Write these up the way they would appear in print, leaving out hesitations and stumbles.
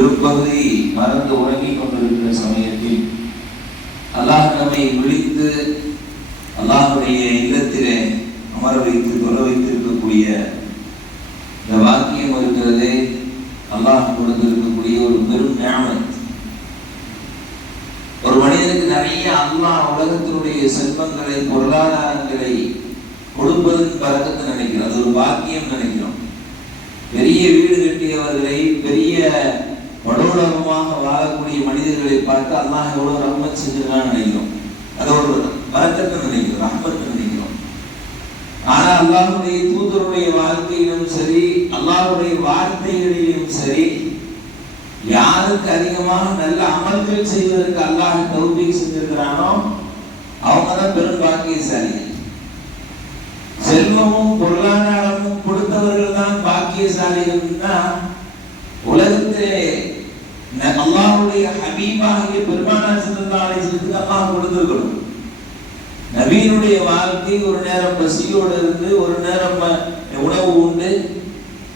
பெரும்பகுதி மறந்து உறங்கிக் கொண்டிருக்கிற சமயத்தில் அல்லாஹ் நம்மை விழித்து அல்லாஹுடைய இல்லத்திலே அமர வைத்து தொழ வைத்திருக்கக்கூடிய இந்த வாக்கியம் இருக்கிறதே அல்லாஹ் கொடுத்திருக்கக்கூடிய ஒரு பெரும் நியாமத். ஒரு மனிதனுக்கு நிறைய அல்லாஹ் உலகத்தினுடைய செல்வங்களை பொருளாதாரங்களை கொடுப்பதன் பறக்கத்தை நினைக்கிறோம், அது ஒரு பாக்கியம் நினைக்கிறோம். பெரிய வீடு கட்டியவர்களை, பெரிய வடோலகமாக வாழக்கூடிய மனிதர்களை பார்த்து அல்லாஹ் எவ்வளவு ரஹ்மத் செஞ்சிருக்கான்னு நினைக்கிறோம், அது ஒரு பறக்கத்தை நினைக்கிறோம், ரஹ்மத்தை நினைக்கிறோம். ஆனா அல்லாஹுடைய தூதருடைய வாழ்க்கையிலும் சரி, அல்லாஹுடைய வார்த்தைகளிலும் சரி, யாருக்கு அதிகமாக நல்ல அமல்கள் செய்வதற்கு அல்லாஹ் தௌஃபீக் செஞ்சிருக்கிறானோ அவங்க தான் பெரும் பாக்கியசாலிகள். செல்வமும் பொருளாதாரமும் கொடுத்தவர்கள் தான் பாக்கியசாலிகள்னா உலகத்திலே அல்லாஹ்வுடைய ஹபீபாகிய பெருமானார் ஸல்லல்லாஹு அலைஹி வஸல்லம் அல்லாஹ் கொடுத்திருக்கணும். நபியினுடைய வாழ்க்கை ஒரு நேரம் பசியோடு இருந்து, ஒரு நேரம் உணவு உண்டு,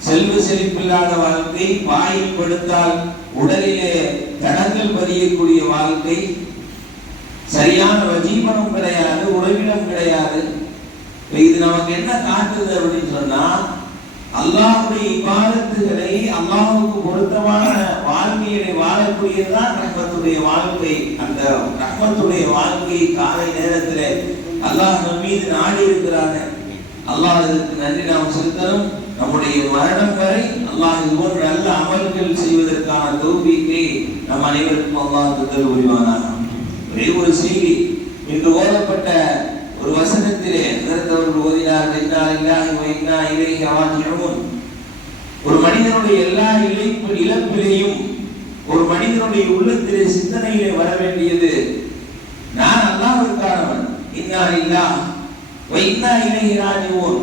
செல்வ செழிப்பில்லாத வாழ்க்கை, வாயில் படுத்தால் உடலிலே தடங்கள் பதியக்கூடிய வாழ்க்கை, சரியான வஜீவனம் கிடையாது, உறவினம் கிடையாது. இது நமக்கு என்ன காட்டுது அப்படின்னு சொன்னா, அல்லாஹ்வுடைய இபாதத்துகளை அல்லாஹ்வுக்கு பொருத்தமான வாழ்க்கையை வாழக்கூடியதுதான் ரஹ்மத்துடைய வாழ்க்கை. அந்த ரஹ்மத்துடைய வாழ்க்கையை காலை நேரத்தில் அல்லாஹ் நம் மீது நாடி இருக்கிறானே, அல்லாஹ் அதற்கு நன்றி நாம் செலுத்தணும். நம்முடைய மரணம் வரை அல்லாஹ் இது போன்ற நல்ல அமல்கள் செய்வதற்கான தௌஃபீக்கை நம் அனைவருக்கும் அல்லாஹ் தந்தல் புரிவானாக. ஒரே ஒரு செய்தி, இன்று ஓதப்பட்ட ஒரு வசனத்திலே அவர்கள் ஓதினார்கள், இன்னா லில்லாஹி வ இன்னா இலைஹி ராஜிஊன். ஒரு மனிதனுடைய எல்லா இழப்பிலேயும் ஒரு மனிதனுடைய உள்ளத்திலே சிந்தனையிலே வர வேண்டியது, நான் அல்லாஹ்வுக்கானவன், இன்னா லில்லாஹி வ இன்னா இலைஹி ராஜிஊன்.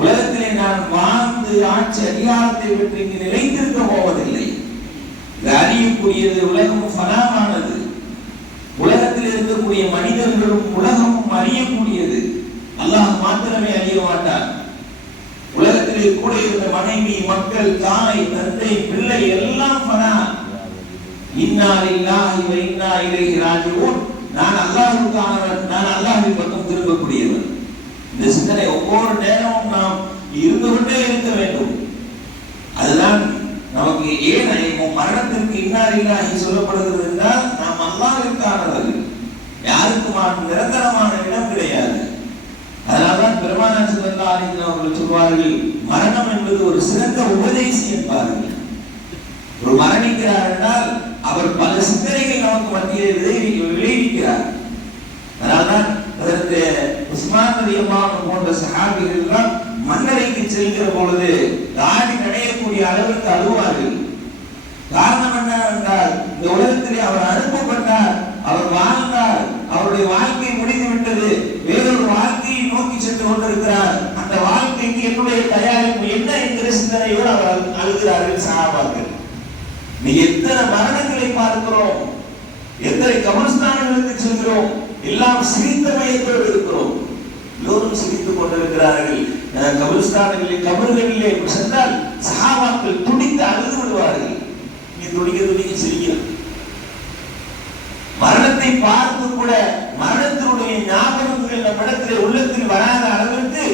உலகத்திலே நான் வாழ்ந்து ஆட்சி அதிகாரத்தை பெற்று இங்கு நிலைத்திருக்க போவதில்லை. இது அறியக்கூடியது, உலகம் ஃபனாவானது, உலகத்தில் இருக்கக்கூடிய மனிதர்களும் உலகமும் அறியக்கூடியது. அல்லாஹ் மாத்திரமே அறிய மாட்டார். உலகத்திலே கூட இருந்த மனைவி, மக்கள், தாய், தந்தை, பிள்ளை எல்லாம் ஃபனா. இன்னா லில்லாஹி வ இன்னா இலைஹி ராஜிஊன். நான் அல்லாஹ்வுக்கானவன், நான் அல்லாஹ்வின் பக்கம் திரும்பக்கூடியவன். இந்த சிந்தனை ஒவ்வொரு நேரமும் நாம் இருந்து கொண்டே இருக்க வேண்டும். அதுதான் நமக்கு ஏன் மரணத்திற்கு இன்னா லில்லாஹி சொல்லப்படுகிறது என்றால், நாம் அல்லாஹ்வுக்கானவர்கள், யாருக்கும் நிரந்தரமான இடம் கிடையாது. அதனால்தான் பெருமானார் ஸல்லல்லாஹு அலைஹி வஸல்லம் அவர்கள் சொல்வார்கள், மரணம் என்பது ஒரு சிறந்த உபதேசி என்பார்கள். ஒரு மரணிக்கிறார் என்றால் அவர் பல சிந்தனைகள் நமக்கு மத்தியிலே விளைவிக்கிறார். அதனால்தான் அதற்கு உஸ்மான் ரலியல்லாஹு அன்ஹு போன்ற சஹாபிகள் எல்லாம் மன்னரைக்கு செல்கிற பொழுது தாடி நடையக்கூடிய அளவுக்கு அழுவார்கள். காரணம் என்ன என்றால், இந்த உலகத்திலே அவர் அனுப்பப்பட்டார், அவர் வாழ்ந்தார், அவருடைய வாழ்க்கை முடிந்து விட்டது, வேறொரு வாழ்க்கையை நோக்கி சென்று கொண்டிருக்கிறார், அந்த வாழ்க்கைக்கு என்னுடைய தயாரிப்பு என்ன என்கிற சிந்தனையோடு அவர் அழுகிறார்கள் சஹாபாக்கள். நீ எத்தனை மரணங்களை பார்க்கிறோம், எத்தனை கபர்ஸ்தானங்களுக்கு செல்கிறோம், எல்லாம் சிரித்த மயத்தோடு இருக்கிறோம், எல்லோரும் சிரித்துக் கொண்டிருக்கிறார்கள். கபர்ஸ்தானங்களில் கபர்களிலே சென்றால் சஹாபாக்கள் துடித்து அழுது விடுவார்கள். நீ துடிக்க சிரிக்கிறார். மரணத்தை பார்த்து கூட மரணத்தினுடைய ஞாபகங்கள் நம் இடத்திலே உள்ளத்தில் வராத அளவிற்கு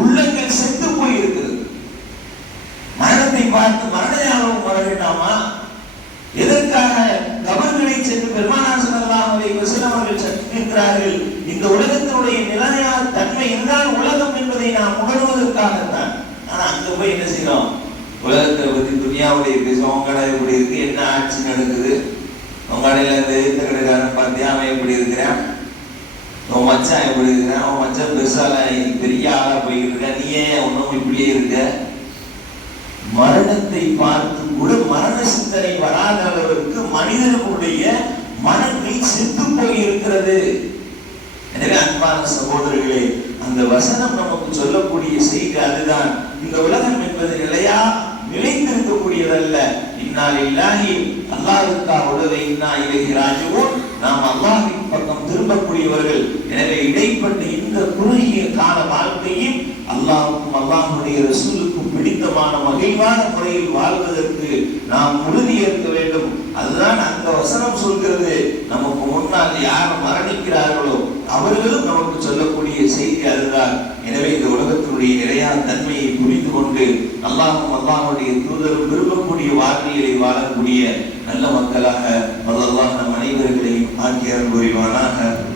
உள்ளங்கள் செத்து போயிருக்கிறது. மரணத்தை பார்த்து மரண ஞாபகம் வர வேண்டாமா? எதற்காக கபர்களை சென்று பெருமானார் ஸல்லல்லாஹு அலைஹி வஸல்லம் அவர்கள் சொல்லியிருக்கிறார்கள், இந்த உலகத்தினுடைய நிலையான தன்மை இதுதான் உலகம் என்பதை நாம் உணர்வதற்காகத்தான். ஆனா அங்க போய் என்ன செய்யறோம்? உலகத்தை பத்தி துனியாவுடைய பேசுவோம். உங்க கடை எப்படி இருக்கு, என்ன ஆட்சி நடக்குது, உங்க கடையில இந்த எழுத்த கடைக்காரன் பார்த்தியா அவன் எப்படி இருக்கிறான், உன் மச்சான் எப்படி இருக்கிறான், உன் மச்சான் பெருசால பெரிய ஆளா போய்கிட்டு இருக்க, நீ ஏன் ஒன்றும் இப்படியே இருக்க. மரணத்தை பார்த்து கூட மரண சிந்தனை வராத அளவிற்கு மனிதர்களுடைய மனத்தில் செத்து போய் இருக்கிறது. எனவே அன்பான சகோதரர்களே, அந்த வசனம் நமக்கு சொல்லக்கூடிய செய்தி அதுதான். இந்த உலகம் என்பது நிலைத்திருக்கக்கூடியதல்ல. இன்னா லில்லாஹி, அல்லாஹ்வுக்காக இன்னா இலைஹி ராஜிஊன். நாம் அல்லாஹ்வின் பக்கம் திரும்பக்கூடியவர்கள். எனவே இடைப்பட்ட இந்த குறுகிய கால வாழ்க்கையும் அல்லாஹ்வுக்கும் அல்லாஹ்வுடைய ரசூலுக்கும் பிடித்தமான மகிழ்வான முறையில் வாழ்வதற்கு நாம் உறுதியேற்க வேண்டும். வேண்டும். அதுதான் அந்த வசனம் சொல்கிறது. நமக்கு முன்னால் யார் மரணிக்கிறார்களோ அவர்களும் நமக்கு சொல்லக்கூடிய செய்தி அதுதான். எனவே இந்த உலகத்தினுடைய நிறையான தன்மையை புரிந்து கொண்டு அல்லாஹ்வும் அல்லாஹ்வுடைய தூதரும் விரும்பக்கூடிய வாழ்க்கையை வாழக்கூடிய நல்ல மக்களாக அல்லாஹ் நம் அனைவர்களையும் ஆக்கி அருள் புரிவானாக.